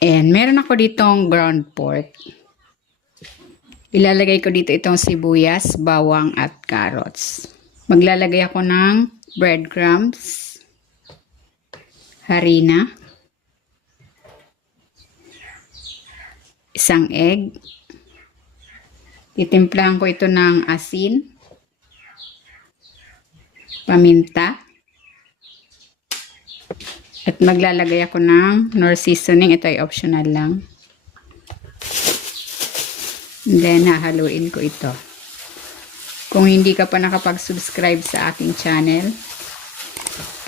And meron ako ditong ground pork. Ilalagay ko dito itong sibuyas, bawang at carrots. Maglalagay ako ng breadcrumbs, harina, isang egg. Titimplahan ko ito ng asin, paminta, at maglalagay ako ng nor seasoning. Ito ay optional lang. And then, hahaluin ko ito. Kung hindi ka pa nakapag-subscribe sa aking channel,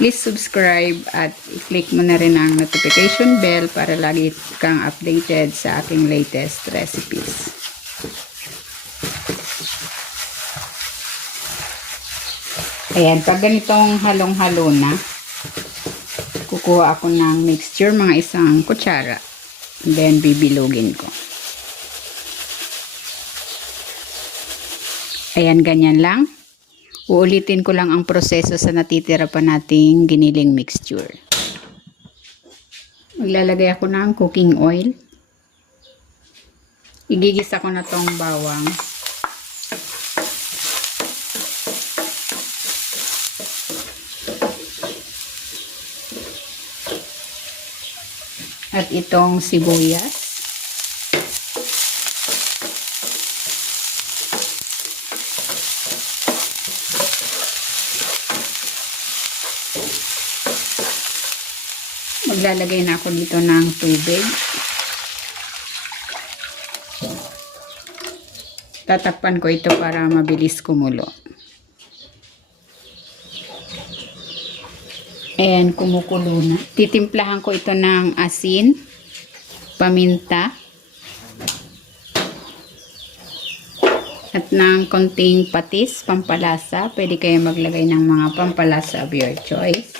please subscribe at i-click mo na rin ang notification bell para lagi kang updated sa aking latest recipes. Ayan, pag ganitong halong-halo na, kukuha ako ng mixture, mga isang kutsara. And then, bibilugin ko. Ayan, ganyan lang. Uulitin ko lang ang proseso sa natitira pa nating giniling mixture. Maglalagay ako ng cooking oil. Igigisa ko na tong bawang. At itong sibuyas. Maglalagay na ako dito ng tubig. Tatakpan ko ito para mabilis kumulo. Ayan, kumukulo na. Titimplahan ko ito ng asin, paminta, at ng konting patis, pampalasa. Pwede kayo maglagay ng mga pampalasa of your choice.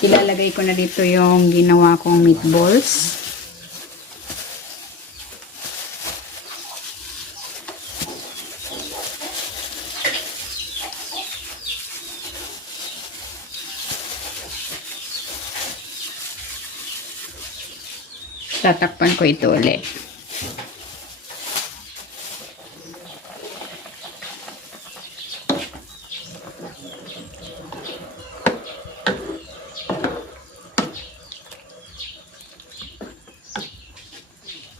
Ilalagay ko na dito yung ginawa kong meatballs. Tatakpan ko ito ulit.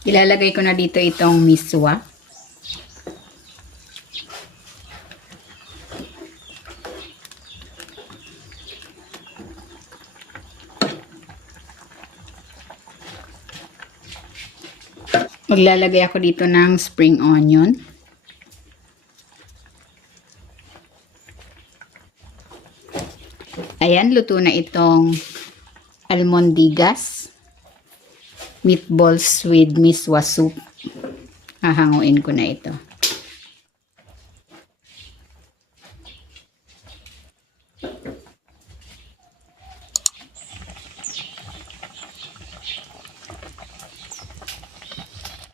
Ilalagay ko na dito itong miswa. Maglalagay ako dito ng spring onion. Ayan, luto na itong almondigas. Meatballs with miswa soup. Hahanguin ko na ito.